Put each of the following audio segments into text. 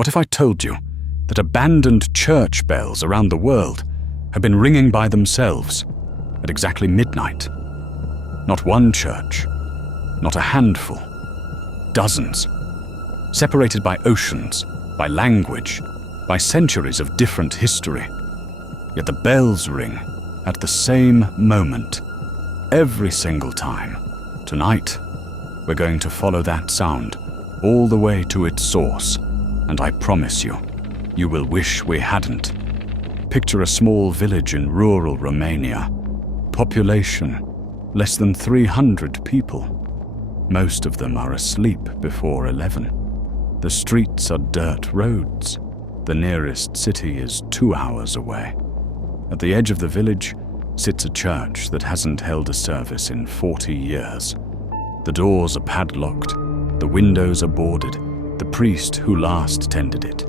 What if I told you that abandoned church bells around the world have been ringing by themselves at exactly midnight? Not one church, not a handful, dozens, separated by oceans, by language, by centuries of different history. Yet the bells ring at the same moment, every single time. Tonight, we're going to follow that sound all the way to its source, and I promise you, you will wish we hadn't. Picture a small village in rural Romania. Population, less than 300 people. Most of them are asleep before 11. The streets are dirt roads. The nearest city is 2 hours away. At the edge of the village sits a church that hasn't held a service in 40 years. The doors are padlocked, the windows are boarded. The priest who last tended it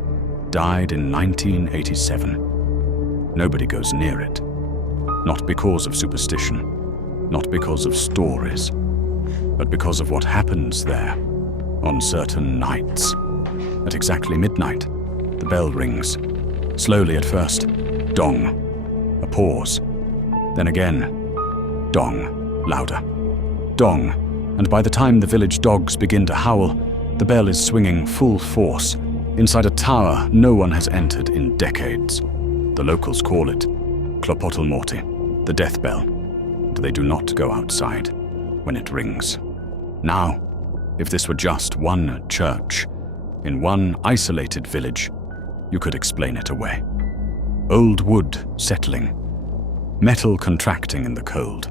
died in 1987. Nobody goes near it. Not because of superstition, not because of stories, but because of what happens there on certain nights. At exactly midnight, the bell rings. Slowly at first, dong. A pause. Then again, dong. Louder. Dong. And by the time the village dogs begin to howl, the bell is swinging full force. Inside a tower no one has entered in decades. The locals call it Klopotelmorti, the death bell, and they do not go outside when it rings. Now, if this were just one church, in one isolated village, you could explain it away. Old wood settling, metal contracting in the cold,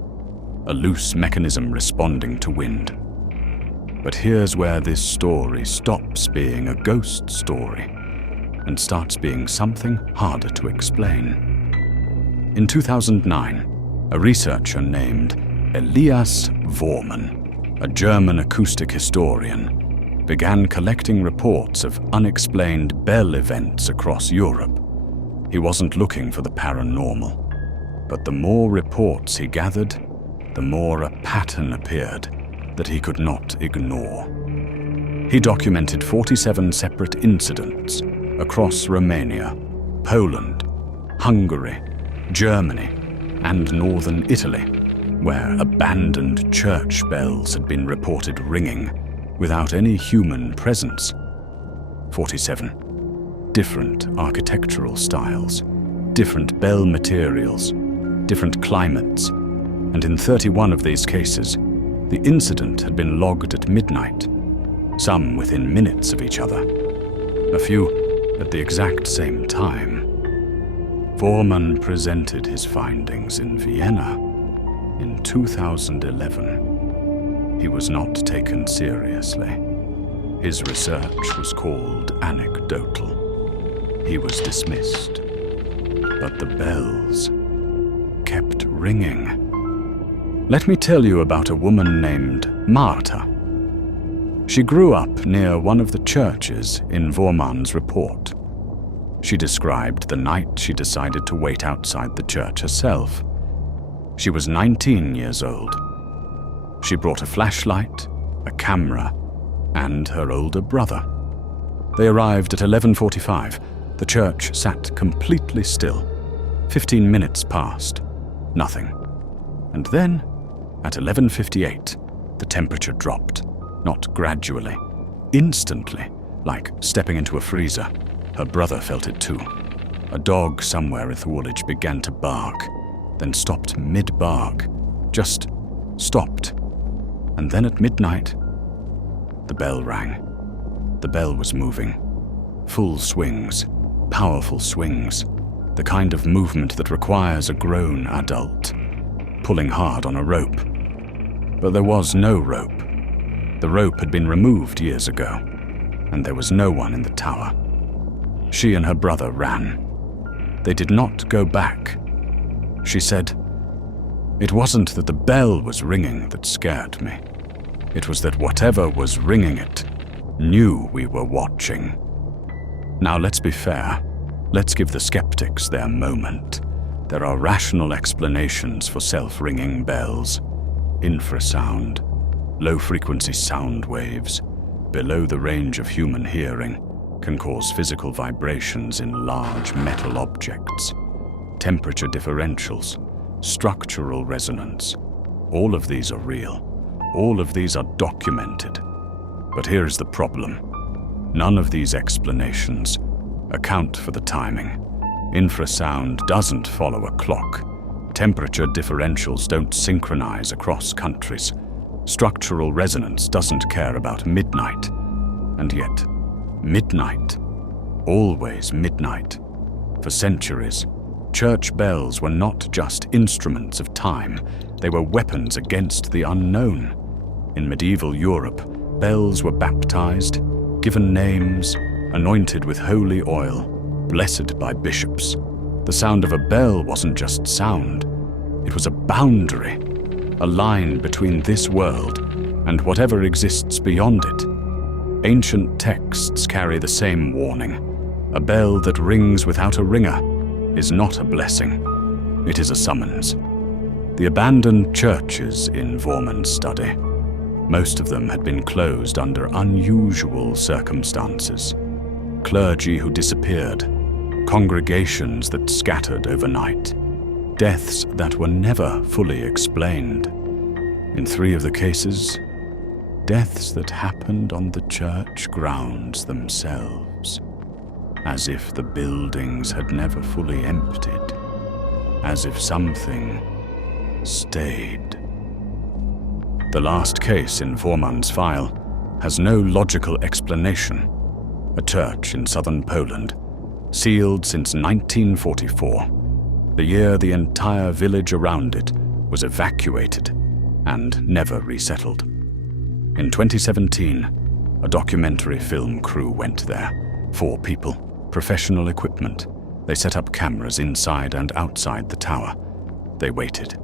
a loose mechanism responding to wind. But here's where this story stops being a ghost story and starts being something harder to explain. In 2009, a researcher named Elias Vormann, a German acoustic historian, began collecting reports of unexplained bell events across Europe. He wasn't looking for the paranormal, but the more reports he gathered, the more a pattern appeared that he could not ignore. He documented 47 separate incidents across Romania, Poland, Hungary, Germany, and northern Italy, where abandoned church bells had been reported ringing without any human presence. 47 different architectural styles, different bell materials, different climates, and in 31 of these cases, the incident had been logged at midnight, some within minutes of each other, a few at the exact same time. Vormann presented his findings in Vienna in 2011. He was not taken seriously. His research was called anecdotal. He was dismissed. But the bells kept ringing. Let me tell you about a woman named Marta. She grew up near one of the churches in Vormann's report. She described the night she decided to wait outside the church herself. She was 19 years old. She brought a flashlight, a camera, and her older brother. They arrived at 11:45. The church sat completely still. 15 minutes passed. Nothing. And then, at 11:58, the temperature dropped. Not gradually, instantly, like stepping into a freezer. Her brother felt it too. A dog somewhere in the village began to bark, then stopped mid-bark, just stopped. And then at midnight, the bell rang. The bell was moving. Full swings, powerful swings, the kind of movement that requires a grown adult, pulling hard on a rope. But there was no rope. The rope had been removed years ago, and there was no one in the tower. She and her brother ran. They did not go back. She said, "It wasn't that the bell was ringing that scared me. It was that whatever was ringing it knew we were watching." Now let's be fair. Let's give the skeptics their moment. There are rational explanations for self-ringing bells. Infrasound, low-frequency sound waves, below the range of human hearing, can cause physical vibrations in large metal objects, temperature differentials, structural resonance. All of these are real. All of these are documented. But here is the problem. None of these explanations account for the timing. Infrasound doesn't follow a clock. Temperature differentials don't synchronize across countries. Structural resonance doesn't care about midnight. And yet, midnight, always midnight. For centuries, church bells were not just instruments of time, they were weapons against the unknown. In medieval Europe, bells were baptized, given names, anointed with holy oil, blessed by bishops. The sound of a bell wasn't just sound, it was a boundary, a line between this world and whatever exists beyond it. Ancient texts carry the same warning. A bell that rings without a ringer is not a blessing, it is a summons. The abandoned churches in Vormund's study, most of them had been closed under unusual circumstances. Clergy who disappeared, congregations that scattered overnight, deaths that were never fully explained. In 3 of the cases, deaths that happened on the church grounds themselves, as if the buildings had never fully emptied, as if something stayed. The last case in Vormund's file has no logical explanation. A church in southern Poland, sealed since 1944, the year the entire village around it was evacuated and never resettled. In 2017, a documentary film crew went there. 4 people, professional equipment. They set up cameras inside and outside the tower. They waited.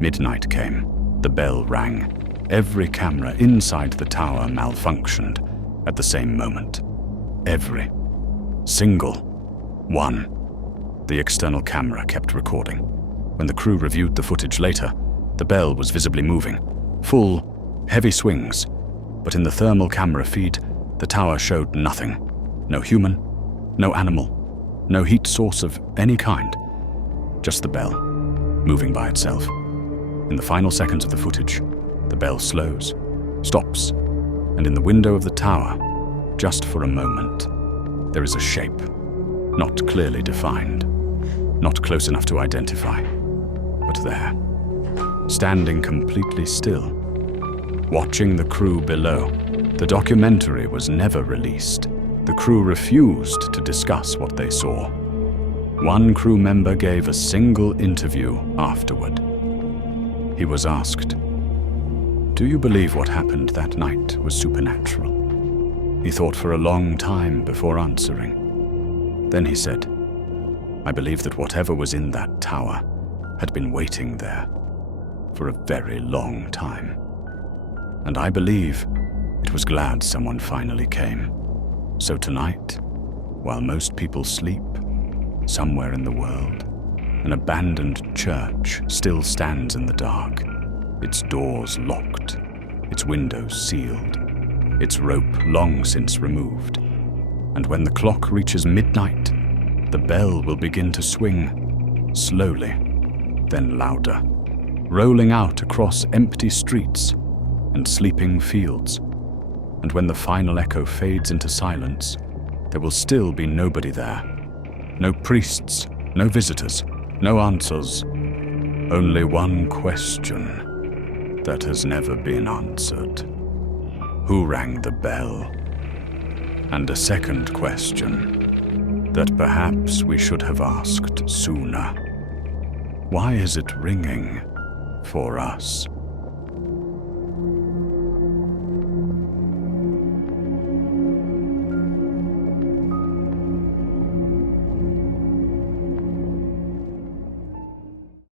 Midnight came. The bell rang. Every camera inside the tower malfunctioned at the same moment. Every single one. The external camera kept recording. When the crew reviewed the footage later, the bell was visibly moving. Full, heavy swings. But in the thermal camera feed, the tower showed nothing. No human, no animal, no heat source of any kind. Just the bell, moving by itself. In the final seconds of the footage, the bell slows, stops, and in the window of the tower, just for a moment, there is a shape, not clearly defined, not close enough to identify, but there, standing completely still, watching the crew below. The documentary was never released. The crew refused to discuss what they saw. One crew member gave a single interview afterward. He was asked, "Do you believe what happened that night was supernatural?" He thought for a long time before answering. Then he said, "I believe that whatever was in that tower had been waiting there for a very long time. And I believe it was glad someone finally came. So tonight, while most people sleep, somewhere in the world, an abandoned church still stands in the dark, its doors locked, its windows sealed, its rope long since removed. And when the clock reaches midnight, the bell will begin to swing, slowly, then louder, rolling out across empty streets and sleeping fields. And when the final echo fades into silence, there will still be nobody there. No priests, no visitors, no answers. Only one question that has never been answered. Who rang the bell? And a second question that perhaps we should have asked sooner. Why is it ringing for us?